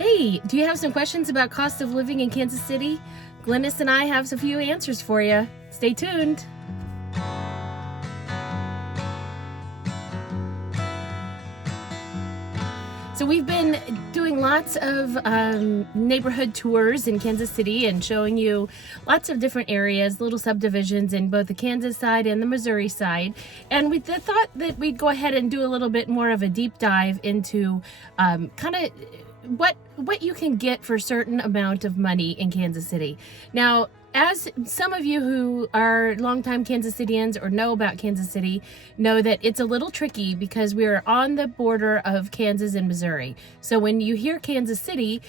Hey, do you have some questions about cost of living in Kansas City? Glennis and I have a few answers for you. Stay tuned. So we've been doing lots of neighborhood tours in Kansas City and showing you lots of different areas, little subdivisions in both the Kansas side and the Missouri side. And we thought that we'd go ahead and do a little bit more of a deep dive into kind of what you can get for a certain amount of money in Kansas City. Now, as some of you who are longtime Kansas Citians or know about Kansas City know that it's a little tricky because we're on the border of Kansas and Missouri. So when you hear Kansas City,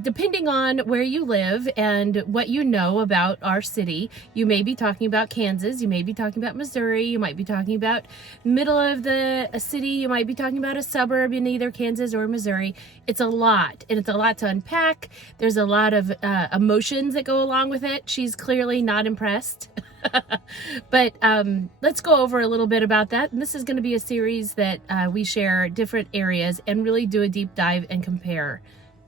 depending on where you live and what you know about our city, you may be talking about Kansas, you may be talking about Missouri, you might be talking about middle of the city, you might be talking about a suburb in either Kansas or Missouri. It's a lot, and it's a lot to unpack. There's a lot of emotions that go along with it. She's clearly not impressed. But let's go over a little bit about that. And this is going to be a series that we share different areas and really do a deep dive and compare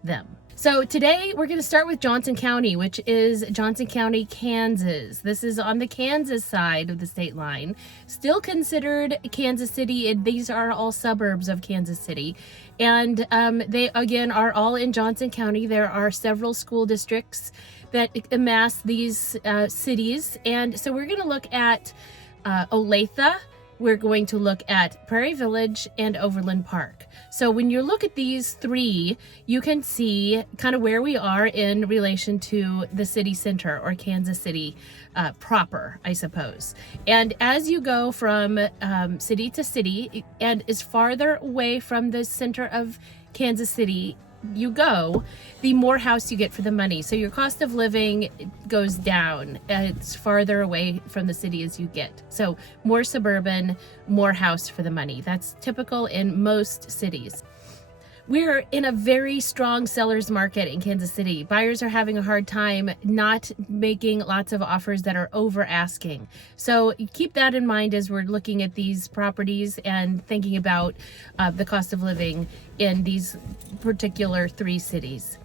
them. So today we're going to start with Johnson County, which is Johnson County, Kansas. This is on the Kansas side of the state line, still considered Kansas City. And these are all suburbs of Kansas City. And they, again, are all in Johnson County. There are several school districts that amass these cities. And so we're going to look at Olathe. We're going to look at Prairie Village and Overland Park. So when you look at these three, you can see kind of where we are in relation to the city center, or Kansas City proper, I suppose. And as you go from city to city and is farther away from the center of Kansas City you go, the more house you get for the money. So your cost of living goes down. It's farther away from the city as you get. So more suburban, more house for the money. That's typical in most cities. We're in a very strong seller's market in Kansas City. Buyers are having a hard time not making lots of offers that are over asking. So keep that in mind as we're looking at these properties and thinking about the cost of living in these particular three cities.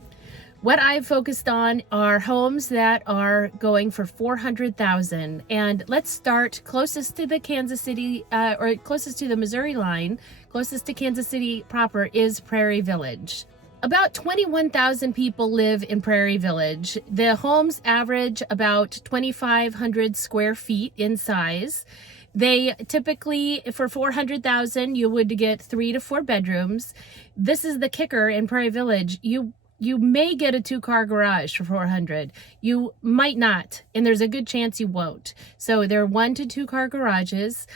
What I've focused on are homes that are going for $400,000. And let's start closest to the Kansas City, or closest to the Missouri line, closest to Kansas City proper is Prairie Village. About 21,000 people live in Prairie Village. The homes average about 2,500 square feet in size. They typically, for $400,000, you would get 3 to 4 bedrooms. This is the kicker in Prairie Village. You may get a 2-car garage for $400,000. You might not, and there's a good chance you won't. So there are 1 to 2-car garages.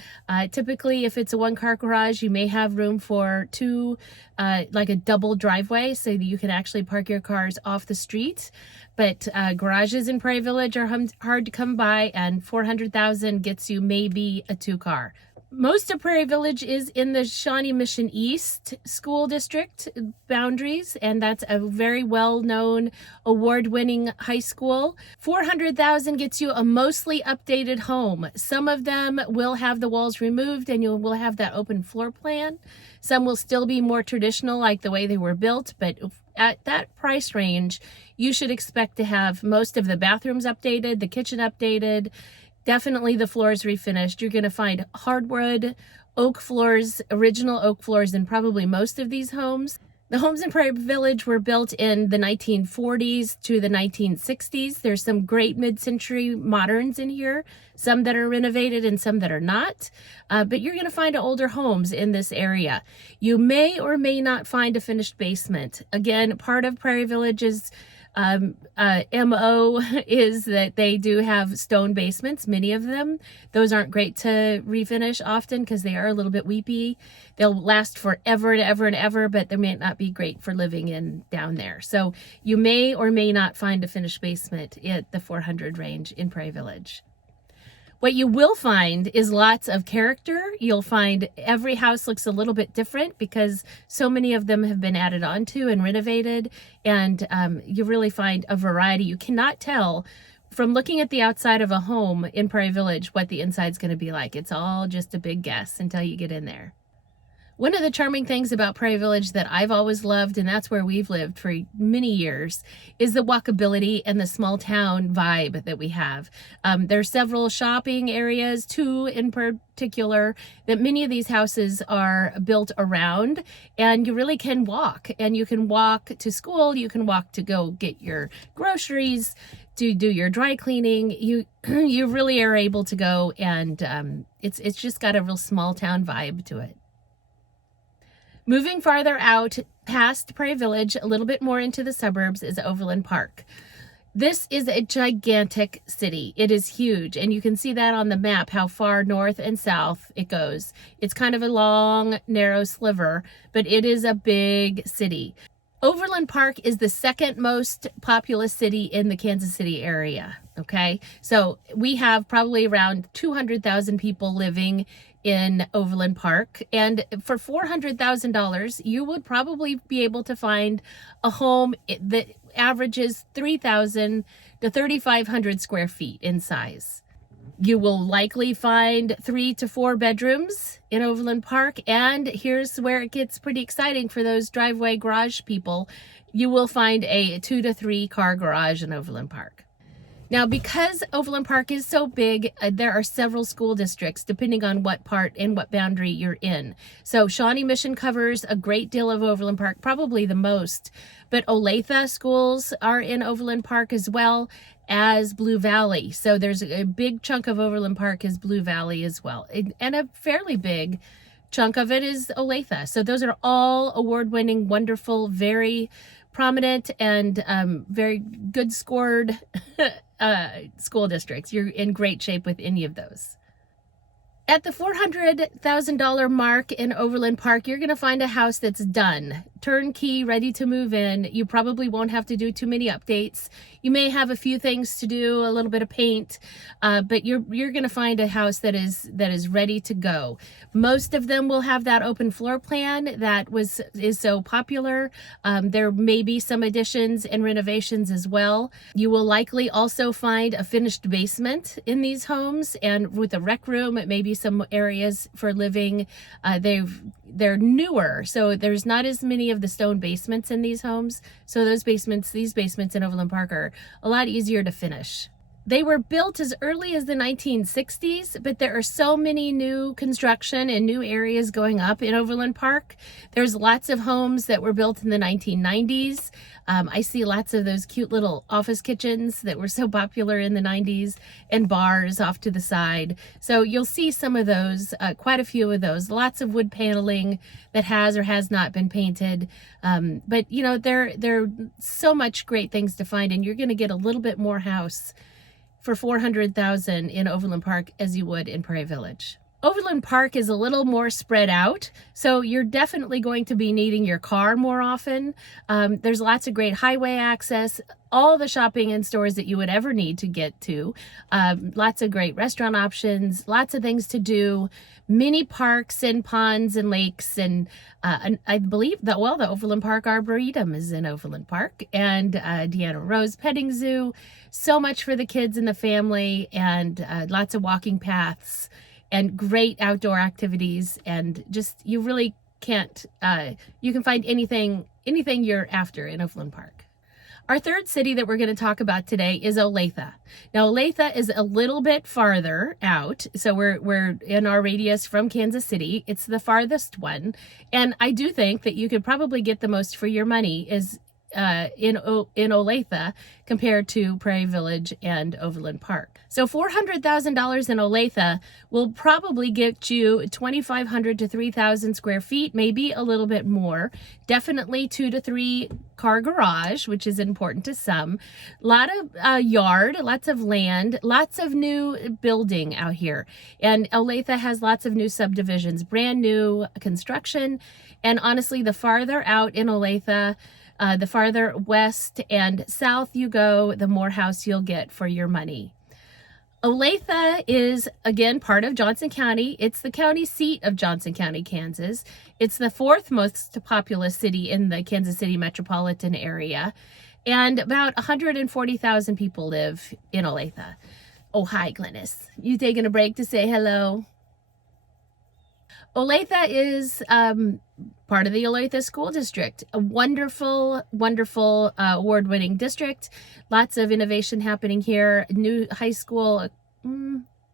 Typically, if it's a 1-car garage, you may have room for 2, like a double driveway, so that you can actually park your cars off the street. But garages in Prairie Village are hard to come by, and $400,000 gets you maybe a 2-car. Most of Prairie Village is in the Shawnee Mission East School District boundaries, and that's a very well-known, award-winning high school. $400,000 gets you a mostly updated home. Some of them will have the walls removed and you will have that open floor plan. Some will still be more traditional, like the way they were built, but at that price range, you should expect to have most of the bathrooms updated, the kitchen updated, definitely the floors refinished. You're going to find hardwood, oak floors, original oak floors in probably most of these homes. The homes in Prairie Village were built in the 1940s to the 1960s. There's some great mid-century moderns in here, some that are renovated and some that are not. But you're going to find older homes in this area. You may or may not find a finished basement. Again, part of Prairie Village's MO is that they do have stone basements, many of them. Those aren't great to refinish often because they are a little bit weepy. They'll last forever and ever and ever, but they may not be great for living in down there. So you may or may not find a finished basement at the 400 range in Prairie Village. What you will find is lots of character. You'll find every house looks a little bit different because so many of them have been added onto and renovated, and you really find a variety. You cannot tell from looking at the outside of a home in Prairie Village what the inside's going to be like. It's all just a big guess until you get in there. One of the charming things about Prairie Village that I've always loved, and that's where we've lived for many years, is the walkability and the small town vibe that we have. There's several shopping areas, two in particular, that many of these houses are built around, and you really can walk. And you can walk to school, you can walk to go get your groceries, to do your dry cleaning. You really are able to go, and it's just got a real small town vibe to it. Moving farther out past Prairie Village, a little bit more into the suburbs, is Overland Park. This is a gigantic city. It is huge, and you can see that on the map, how far north and south it goes. It's kind of a long, narrow sliver, but it is a big city. Overland Park is the second most populous city in the Kansas City area, okay? So we have probably around 200,000 people living in Overland Park, and for $400,000 you would probably be able to find a home that averages 3,000 to 3,500 square feet in size. You will likely find 3 to 4 bedrooms in Overland Park, and here's where it gets pretty exciting for those driveway garage people. You will find a 2 to 3 car garage in Overland Park. Now, because Overland Park is so big, there are several school districts depending on what part and what boundary you're in. So Shawnee Mission covers a great deal of Overland Park, probably the most, but Olathe schools are in Overland Park as well as Blue Valley. So there's a big chunk of Overland Park is Blue Valley as well, and a fairly big chunk of it is Olathe. So those are all award-winning, wonderful, very prominent, and very good scored school districts. You're in great shape with any of those. At the $400,000 mark in Overland Park, you're going to find a house that's done, turnkey, ready to move in. You probably won't have to do too many updates. You may have a few things to do, a little bit of paint, but you're going to find a house that is ready to go. Most of them will have that open floor plan that is so popular. There may be some additions and renovations as well. You will likely also find a finished basement in these homes, and with a rec room, it may be some areas for living. They're newer, so there's not as many of the stone basements in these homes. So these basements in Overland Park are a lot easier to finish. They were built as early as the 1960s, but there are so many new construction and new areas going up in Overland Park. There's lots of homes that were built in the 1990s. I see lots of those cute little office kitchens that were so popular in the 90s, and bars off to the side. So you'll see some of those, quite a few of those. Lots of wood paneling that has or has not been painted. But you know, there are so much great things to find, and you're going to get a little bit more house for $400,000 in Overland Park as you would in Prairie Village. Overland Park is a little more spread out, so you're definitely going to be needing your car more often. There's lots of great highway access, all the shopping and stores that you would ever need to get to, lots of great restaurant options, lots of things to do, many parks and ponds and lakes, and I believe that, well, the Overland Park Arboretum is in Overland Park, and Deanna Rose Petting Zoo. So much for the kids and the family, and lots of walking paths and great outdoor activities, and just, you really can't, you can find anything you're after in Overland Park. Our third city that we're going to talk about today is Olathe. Now, Olathe is a little bit farther out, so we're in our radius from Kansas City. It's the farthest one, and I do think that you could probably get the most for your money is in Olathe compared to Prairie Village and Overland Park. So $400,000 in Olathe will probably get you 2,500 to 3,000 square feet, maybe a little bit more. Definitely 2 to 3 car garage, which is important to some. A lot of yard, lots of land, lots of new building out here. And Olathe has lots of new subdivisions, brand new construction. And honestly, the farther out in Olathe, the farther west and south you go, the more house you'll get for your money. Olathe is, again, part of Johnson County. It's the county seat of Johnson County, Kansas. It's the 4th most populous city in the Kansas City metropolitan area. And about 140,000 people live in Olathe. Oh, hi, Glennis. You taking a break to say hello? Olathe is part of the Olathe School District. A wonderful, wonderful award-winning district. Lots of innovation happening here. New high school,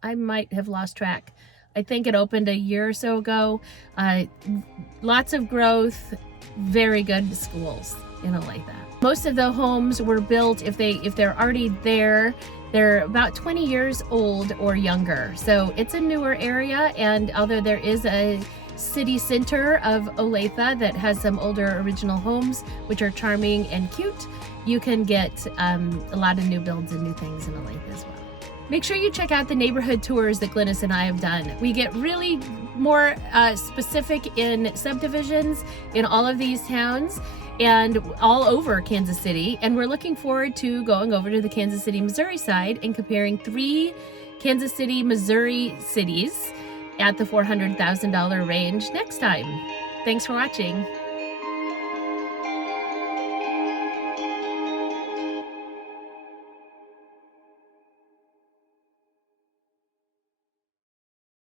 I might have lost track. I think it opened a year or so ago. Lots of growth, very good schools in Olathe. Most of the homes were built, if they're already there, they're about 20 years old or younger. So it's a newer area, and although there is a city center of Olathe that has some older original homes, which are charming and cute, you can get a lot of new builds and new things in Olathe as well. Make sure you check out the neighborhood tours that Glynis and I have done. We get really more specific in subdivisions in all of these towns and all over Kansas City. And we're looking forward to going over to the Kansas City, Missouri side and comparing 3 Kansas City, Missouri cities at the $400,000 range next time. Thanks for watching.